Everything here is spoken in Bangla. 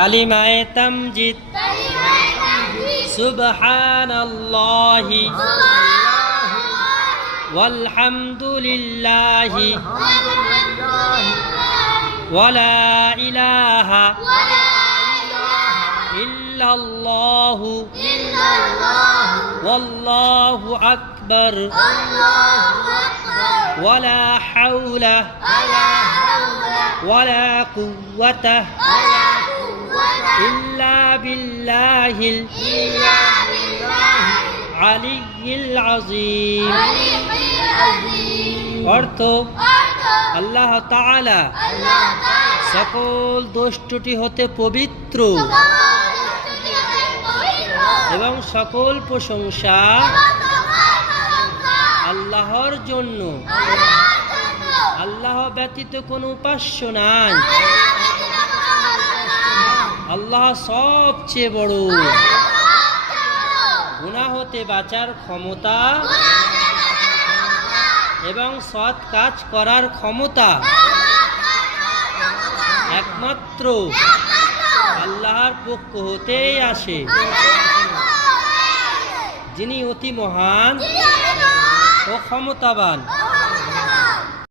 কালিমায়ে তামজিদ সুবহানাল্লাহি ওয়ালহামদুলিল্লাহি ওয়ালা ইলাহা ইল্লাল্লাহু ওয়াল্লাহু আকবার ওয়ালা হাওলা ওয়ালা কুওয়াতা ইল্লা বিল্লাহিল আলিয়্যিল আযীম। অর্থ, আল্লাহ তাআলা সকল দোষ ত্রুটি হতে পবিত্র এবং সকল প্রশংসা আল্লাহর জন্য। আল্লাহ ব্যতীত কোনো উপাস্য নাই। আল্লাহ সবচেয়ে বড়। গুনাহ হতে বাঁচার ক্ষমতা এবং সৎ কাজ করার ক্ষমতা একমাত্র আল্লাহর পক্ষ হতেই আসে, যিনি অতি মহান ও ক্ষমতাবান।